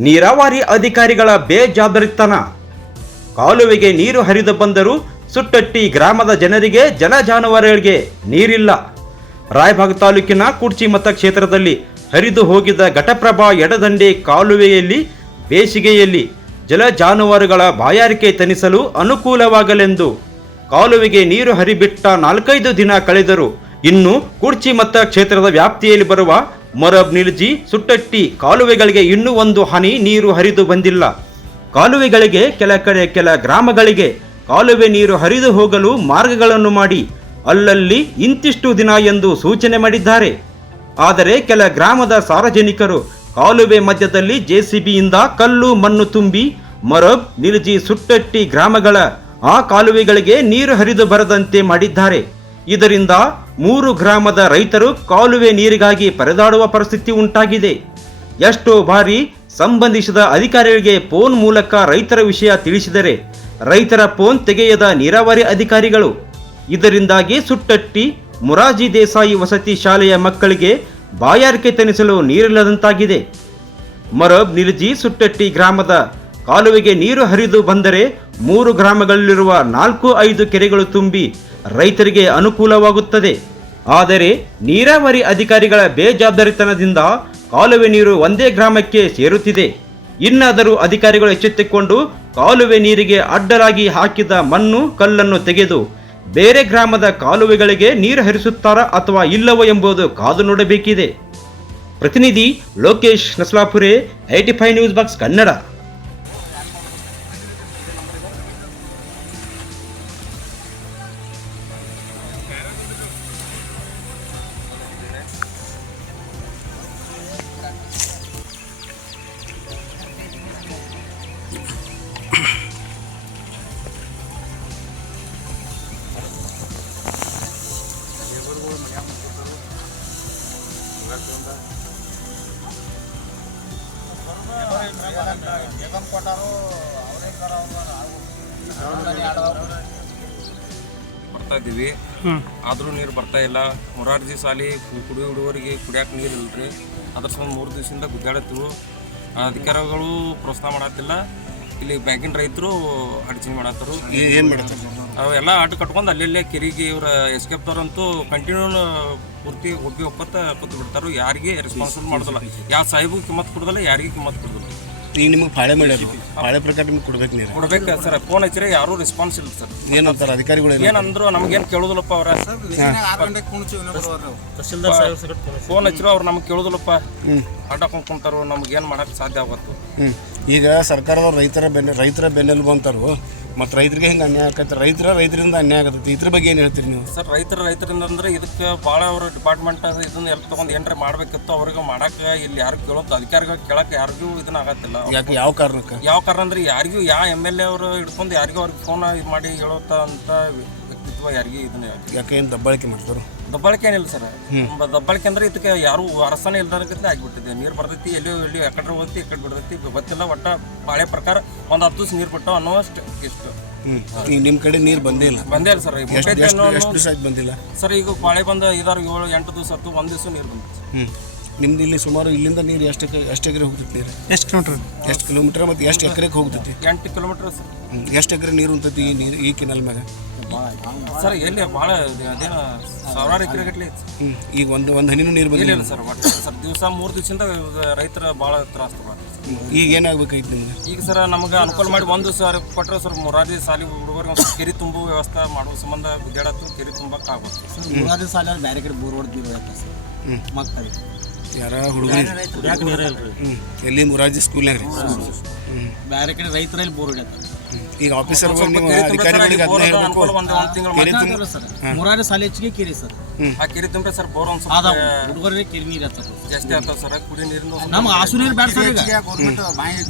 ನೀರಾವರಿ ಅಧಿಕಾರಿಗಳ ಬೇಜವಾಬ್ದಾರಿತನ ಕಾಲುವೆಗೆ ನೀರು ಹರಿದು ಬಂದರೂ ಸುಟ್ಟಟ್ಟಿ ಗ್ರಾಮದ ಜನರಿಗೆ ಜನ ಜಾನುವಾರುಗಳಿಗೆ ನೀರಿಲ್ಲ. ರಾಯಭಾಗ ತಾಲೂಕಿನ ಕುಡ್ಚಿ ಮತಕ್ಷೇತ್ರದಲ್ಲಿ ಹರಿದು ಹೋಗಿದ್ದ ಘಟಪ್ರಭಾ ಎಡದಂಡೆ ಕಾಲುವೆಯಲ್ಲಿ ಬೇಸಿಗೆಯಲ್ಲಿ ಜಲ ಜಾನುವಾರುಗಳ ಬಾಯಾರಿಕೆ ತನಿಸಲು ಅನುಕೂಲವಾಗಲೆಂದು ಕಾಲುವೆಗೆ ನೀರು ಹರಿಬಿಟ್ಟ ನಾಲ್ಕೈದು ದಿನ ಕಳೆದರೂ ಇನ್ನು ಕುಡ್ಚಿ ಮತ ಕ್ಷೇತ್ರದ ವ್ಯಾಪ್ತಿಯಲ್ಲಿ ಬರುವ ಮೊರಬ್ ನಿಲ್ಜಿ ಸುಟ್ಟಟ್ಟಿ ಕಾಲುವೆಗಳಿಗೆ ಇನ್ನೂ ಒಂದು ಹನಿ ನೀರು ಹರಿದು ಬಂದಿಲ್ಲ. ಕಾಲುವೆಗಳಿಗೆ ಕೆಲ ಕಡೆ ಕೆಲ ಗ್ರಾಮಗಳಿಗೆ ಕಾಲುವೆ ನೀರು ಹರಿದು ಹೋಗಲು ಮಾರ್ಗಗಳನ್ನು ಮಾಡಿ ಅಲ್ಲಲ್ಲಿ ಇಂತಿಷ್ಟು ದಿನ ಎಂದು ಸೂಚನೆ ಮಾಡಿದ್ದಾರೆ. ಆದರೆ ಕೆಲ ಗ್ರಾಮದ ಸಾರ್ವಜನಿಕರು ಕಾಲುವೆ ಮಧ್ಯದಲ್ಲಿ ಜೆಸಿಬಿಯಿಂದ ಕಲ್ಲು ಮಣ್ಣು ತುಂಬಿ ಮರಬ್ ನಿಲ್ಜಿ ಸುಟ್ಟಟ್ಟಿ ಗ್ರಾಮಗಳ ಆ ಕಾಲುವೆಗಳಿಗೆ ನೀರು ಹರಿದು ಬರದಂತೆ ಮಾಡಿದ್ದಾರೆ. ಇದರಿಂದ ಮೂರು ಗ್ರಾಮದ ರೈತರು ಕಾಲುವೆ ನೀರಿಗಾಗಿ ಪರದಾಡುವ ಪರಿಸ್ಥಿತಿ ಉಂಟಾಗಿದೆ. ಎಷ್ಟೋ ಬಾರಿ ಸಂಬಂಧಿಸಿದ ಅಧಿಕಾರಿಗಳಿಗೆ ಫೋನ್ ಮೂಲಕ ರೈತರ ವಿಷಯ ತಿಳಿಸಿದರೆ ರೈತರ ಫೋನ್ ತೆಗೆಯದ ನೀರಾವರಿ ಅಧಿಕಾರಿಗಳು. ಇದರಿಂದಾಗಿ ಸುಟ್ಟಟ್ಟಿ ಮುರಾಜಿ ದೇಸಾಯಿ ವಸತಿ ಶಾಲೆಯ ಮಕ್ಕಳಿಗೆ ಬಾಯಾರಿಕೆ ತನಿಸಲು ನೀರಿಲ್ಲದಂತಾಗಿದೆ. ಮರಬ್ ನಿಲ್ಜಿ ಸುಟ್ಟಟ್ಟಿ ಗ್ರಾಮದ ಕಾಲುವೆಗೆ ನೀರು ಹರಿದು ಬಂದರೆ ಮೂರು ಗ್ರಾಮಗಳಲ್ಲಿರುವ ನಾಲ್ಕು ಐದು ಕೆರೆಗಳು ತುಂಬಿ ರೈತರಿಗೆ ಅನುಕೂಲವಾಗುತ್ತದೆ. ಆದರೆ ನೀರಾವರಿ ಅಧಿಕಾರಿಗಳ ಬೇಜವಾಬ್ದಾರಿತನದಿಂದ ಕಾಲುವೆ ನೀರು ಒಂದೇ ಗ್ರಾಮಕ್ಕೆ ಸೇರುತ್ತಿದೆ. ಇನ್ನಾದರೂ ಅಧಿಕಾರಿಗಳು ಎಚ್ಚೆತ್ತುಕೊಂಡು ಕಾಲುವೆ ನೀರಿಗೆ ಅಡ್ಡಲಾಗಿ ಹಾಕಿದ ಮಣ್ಣು, ಕಲ್ಲನ್ನು ತೆಗೆದು ಬೇರೆ ಗ್ರಾಮದ ಕಾಲುವೆಗಳಿಗೆ ನೀರು ಹರಿಸುತ್ತಾರಾ ಅಥವಾ ಇಲ್ಲವೋ ಎಂಬುದು ಕಾದು ನೋಡಬೇಕಿದೆ. ಪ್ರತಿನಿಧಿ Lokesh Naslapure, IT five news box Kannada. ಬರ್ತಾ ಇದ್ದೀವಿ ಆದರೂ ನೀರು ಬರ್ತಾ ಇಲ್ಲ. ಮೊರಾರ್ಜಿ ಸಾಲಿ ಕುಡಿಯೋ ಹುಡುಗರಿಗೆ ಕುಡಿಯಕ್ಕೆ ನೀರು ಇಲ್ಲರಿ ಅದ್ರ ಸಂಬಂಧ ಮೂರು ದಿವಸದಿಂದ ಗುದ್ದಾಡತ್ತಿವು. ಅಧಿಕಾರಿಗಳು ಪ್ರೋತ್ಸಾಹ ಮಾಡತ್ತಿಲ್ಲ. ಇಲ್ಲಿ ಬ್ಯಾಂಕಿನ ರೈತರು ಅಡಚಣೆ ಮಾಡತ್ತರು. ಏನು ಮಾಡತ್ತಾರೆ? ಅವೆಲ್ಲ ಆಟ ಕಟ್ಕೊಂಡು ಅಲ್ಲೆಲ್ಲೇ ಕಿರಿಗಿ ಇವ್ರ ಎಸ್ಕೇಪ್ದವ್ರಂತೂ ಕಂಟಿನ್ಯೂ ಪೂರ್ತಿ ಒಬ್ಬಿ ಒಪ್ಪತ್ತ ಕೂತು ಬಿಡ್ತಾರು ಯಾರಿಗೆ ರೆಸ್ಪಾನ್ಸಿಬಲ್ ಮಾಡೋದಿಲ್ಲ. ಯಾವ ಸಾಹಿಬು ಕಿಮ್ಮತ್ ಕೊಡೋದಿಲ್ಲ ಯಾರಿಗೆ ಕಿಮ್ಮತ್ ಕೊಡೋದಿಲ್ಲ. ಈಗ ನಿಮಗೆ ಪಾಳೆ ಮಾಡ್ಯಾರ ಪಾಳೆ ಪ್ರಕಾರ ನಿಮ್ಗೆ ಕೊಡ್ಬೇಕು ನೀರು. ಕೊಡ್ಬೇಕು ಸರ್. ಫೋನ್ ಹಚ್ಚಿರ ಯಾರು ರೆಸ್ಪಾನ್ಸ್ ಇಲ್ಲ ಸರ್. ಏನಂತಾರೆ? ಅಧಿಕಾರಿಗಳು ಏನು? ಏನಂದ್ರು ನಮ್ಗೇನು ಕೇಳೋದಿಲ್ಲಪ್ಪ ಅವ್ರ. ಫೋನ್ ಹಚ್ಚಿರೋ ಅವ್ರು. ನಮ್ಗೆ ಕೇಳೋದಿಲ್ಲಪ್ಪ. ಅಡ್ಡ ಕುಂತಾರು ನಮ್ಗೆ ಏನು ಮಾಡಕ್ ಸಾಧ್ಯ ಆಗುತ್ತೆ ಈಗ ಸರ್ಕಾರದವ್ರು ರೈತರ ಬೆನ್ನ ರೈತರ ಬೆನ್ನೆಲುಬು ಅಂತಾರು. ಮತ್ತು ರೈತರಿಗೆ ಹೆಂಗೆ ಅನ್ಯಾಯ ಆಗತ್ತೆ ರೈತರ ರೈತರಿಂದ ಅನ್ಯಾಯ ಆಗತ್ತೆ. ಇದ್ರ ಬಗ್ಗೆ ಏನು ಹೇಳ್ತೀರಿ ನೀವು? ಸರ್ ರೈತರ ರೈತರಿಂದ ಅಂದ್ರೆ ಇದಕ್ಕೆ ಭಾಳ ಅವರು ಡಿಪಾರ್ಟ್ಮೆಂಟ್ ಇದನ್ನ ಎಲ್ಲ ತೊಗೊಂಡು ಏನಾರ ಮಾಡ್ಬೇಕಿತ್ತು ಅವ್ರಿಗೆ ಮಾಡಕ್ಕೆ ಇಲ್ಲಿ ಯಾರು ಕೇಳೋದು ಅಧಿಕಾರಿಗಳು ಕೇಳಕ್ಕೆ ಯಾರಿಗೂ ಇದನ್ನ ಆಗತ್ತಿಲ್ಲ. ಯಾಕೆ ಯಾವ ಕಾರಣಕ್ಕೆ? ಯಾವ ಕಾರಣ ಅಂದ್ರೆ ಯಾರಿಗೂ ಯಾವ ಎಂ ಎಲ್ ಎ ಅವರು ಹಿಡ್ಕೊಂಡು ಯಾರಿಗೂ ಅವ್ರಿಗೆ ಫೋನ್ ಮಾಡಿ ಹೇಳೋತ ಅಂತ ವ್ಯಕ್ತಿತ್ವ ಯಾರಿಗೂ ಇದನ್ನ ಯಾಕೆ ಏನು ದಬ್ಬಾಳಿಕೆ ಮಾಡ್ತಾರೆ ದಬ್ಬಾಳಿಕೆ ಏನಿಲ್ಲ ಸರ್. ದಬ್ಬಾಳಿಕೆ ಅಂದ್ರೆ ಇದಕ್ಕೆ ಯಾರು ಅರಸನೇ ಇಲ್ದಾರಕ್ಕೆ ಆಗಿಬಿಟ್ಟಿದೆ. ನೀರು ಬರ್ತೈತಿ ಎಲ್ಲಿ ಎಲ್ಲಿ ಎಕಡೆ ಹೋಗ್ತಿ ಎಕಡೆ ಬಿಡ್ತೈತಿ ಗೊತ್ತಿಲ್ಲ ಒಟ್ಟ ಬಾಳೆ ಪ್ರಕಾರ ಒಂದು ಹತ್ತು ದಿವಸ ನೀರು ಬಿಟ್ಟು ಅನ್ನೋಷ್ಟು ಇಷ್ಟು. ನಿಮ್ಮ ಕಡೆ ನೀರು ಬಂದೇ ಇಲ್ಲ? ಬಂದೇ ಇಲ್ಲ ಸರ್. ಎಷ್ಟು ದಿವಸ ಬಂದಿಲ್ಲ? ಸರ್ ಈಗ ಬಾಳೆ ಬಂದ ಐದಾರು ಏಳು ಎಂಟು ದಿವಸ ಹತ್ತು ಒಂದು ದಿವಸ ನೀರು ಬಂದಿದೆ ಹ್ಞೂ ನಿಮ್ದು ಇಲ್ಲಿ ಸುಮಾರು ಇಲ್ಲಿಂದ ನೀರು ಎಷ್ಟು ಎಷ್ಟು ಎಕರೆ ಹೋಗ್ತೈತಿ ನೀರು? ಎಷ್ಟು ಕಿಲೋಮೀಟ್ರ್ ಎಷ್ಟು ಕಿಲೋಮೀಟ್ರ್ ಮತ್ತು ಎಷ್ಟು ಎಕರೆಗೆ ಹೋಗ್ತೈತಿ? ಎಂಟು ಕಿಲೋಮೀಟರ್ ಎಷ್ಟು ಎಕರೆ ನೀರು ಉಂತೈತಿ ಈ ನೀರು ಈ ಕೆನಲ್ ಮ್ಯಾಗ? ಸರ್ ಎಲ್ಲಿ ಭಾಳ ಅದೇನು ಸಾವಿರಾರು ಎಕರೆ ಗಟ್ಟಲೆ ಹ್ಞೂ ಈಗ ಒಂದು ಒಂದು ಹನಿನೂ ನೀರು ಬಂದಿಲ್ಲ. ಸರ್ ಒಟ್ಟು ಸರ್ ದಿವಸ ಮೂರು ದಿವಸದಿಂದ ರೈತರ ಭಾಳ ತ್ರಾಸ. ಈಗ ಏನಾಗಬೇಕಾಗಿತ್ತು ನಿಮ್ಗೆ? ಈಗ ಸರ್ ನಮ್ಗೆ ಅನುಕೂಲ ಮಾಡಿ ಒಂದು ಸರ್ ಕೊಟ್ಟರೆ ಸರ್ ಮೂರಾದಿ ಸಾಲಿ ಹುಡುಗರಿಗೆ ಒಂದು ಕೆರೆ ತುಂಬುವ ವ್ಯವಸ್ಥೆ ಮಾಡುವ ಸಂಬಂಧ ಗುದ್ದಾಡತ್ತು ಕೆರೆ ತುಂಬಕ್ಕೆ ಆಗುತ್ತೆ ಸರ್ ಮುರಾದಿ ಸಾಲ ಬೇರೆ ಕಡೆ ಬೋರ್ ಹೊಡೆದಿರ್ಬೇಕು ಸರ್. ಮಕ್ಕಳಿಗೆ ಯಾರ ಹುಡುಗರು? ನೀರ ಇಲ್ರಿ? ಹ್ಞೂ ಎಲ್ಲಿ? ಮುರಾರ್ಜಿ ಸ್ಕೂಲ್ನಾಗ ರೀ. ಬ್ಯಾರೆ ಬೇರೆ ಕಡೆ ರೈತರಲ್ಲಿ ಬೋರ್ ಹೊಡ್ಯಾರ ಈಗ ಆಫೀಸರ್ ನೀವು ಅಧಿಕಾರಿಗಳಿಗೆ ಅದನ್ನ ಹೇಳ್ಬೇಕು. ಕೆರೆ ತುಂಬ ಸರ್ ಮೂರಾರು ಸಾಲ ಹೆಚ್ಚಿಗೆ ಕೇರಿ ಸರ್. ಆ ಕೆರೆ ತುಂಬ್ರೆ ಸರ್ ಬೋರ್ ಒಂದು ಸ್ವಲ್ಪ ಹುಡುಗರಿಗೆ ಕೆರೆ ನೀರು ಹಚ್ಚಬೇಕು ಜಾಸ್ತಿ ಸರ್ ಕುಡಿ ನೀರ್ ನಮ್ ನಮ್ಗೆ ಆಸು ನೀರು ಬೇಡ ಸರ್ ಈಗ.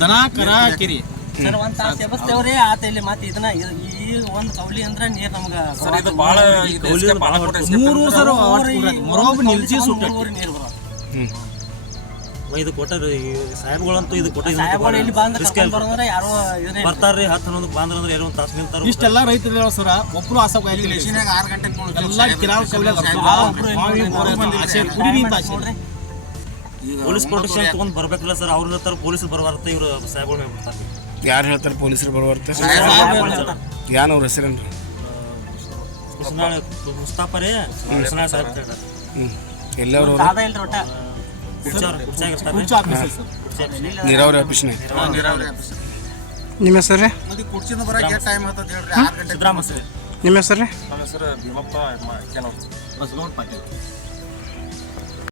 ದನ ಕರ ಕೆರಿ. ಸರ್ ಒಂದ್ ತಾಸು ಎಬ್ಬಸ್ತೇವ್ರಿ ಆತ ಇಲ್ಲಿ ಮತ್ತೆ ಇದನ್ನ ಈ ಒಂದ್ ಕೌಲಿ ಅಂದ್ರ ನೀರ್ ನಮ್ಗ ಸರ್ ಇದು ಬಹಳ ಮೂರು ಸರ್ ಮರೋಬ್ ನಿಲ್ಸಿ ಸುಟ್ಟ ನೀರು ನೀರ್ ಬರೋದು ಇದು ಕೊಟ್ಟರಿ ಸಾಹೇಬ್ಗಳಂತೂ ಇದು ಕೊಟ್ಟ ಸಾಹೇಬ್ಗಳು ಇಲ್ಲಿ ಬಂದ್ ಕರ್ಕೊಂಡ್ ಬರೋದ್ರ ಯಾರು ಇದನ್ನ ಬರ್ತಾರ್ರಿ ಹತ್ತು ಹನ್ನೊಂದು ಬಂದ್ರ ಅಂದ್ರೆ ಏನೋ ಒಂದು ತಾಸು ನಿಲ್ತಾರ ಇಷ್ಟೆಲ್ಲ ರೈತರು ಹೇಳೋ ಸರ್ ಒಬ್ರು ಆಸೆ ಆರು ಗಂಟೆ ಎಲ್ಲ ಕಿರಾಳ ಕೌಲ್ಯಾಗ ಆಸೆ ಕುಡಿ ನಿಂತ ಆಸೆ ಪೊಲೀಸ್ ಪ್ರೊಟೆಕ್ಷನ್ ತಗೊಂಡ್ ಬರ್ಬೇಕಲ್ಲ ಸರ್ ಅವ್ರ ಹತ್ರ ಪೊಲೀಸ್ ಬರಬಾರ್ದು ಇವ್ರು ಸಾಹೇಬ್ಗಳು ಹೇಳ್ಬಿಡ್ತಾರೆ ಯಾರು ಹೇಳ್ತಾರೆ ಪೊಲೀಸರು ಬರುವರ್ತೆ ಯಾನ್ ಅವ್ರ ಹೆಸರೇನ್ರಿ? ಕುಸ್ನಾಳ್ ಸಾಹೇಬ್ ಹ್ಞೂ ಎಲ್ಲವ್ರು ದಾದ ಇಲ್ರಿ ಒಟ್ಟ ಕುರ್ಚಾಗ ಇರ್ತಾರೆ ನೀರಾವರಿ ನಿಮ್ಮ ಹೆಸರು ರೀ? ಕುರ್ಚಿನ ಬರಕ್ಕೆ ಎಷ್ಟು ಟೈಮ್ ಆಗ್ತದೆ ಹೇಳ್ರಿ. ಆರು ಗಂಟೆ ಸಿದ್ದರಾಮಯ್ಯ. ಸರ್ ನಿಮ್ಮ ಹೆಸರು ರೀ? ನಮ್ಮ ಹೆಸರು ಭೀಮಪ್ಪ ಬಸಗೌಡ ಪಾಟೀಲ್.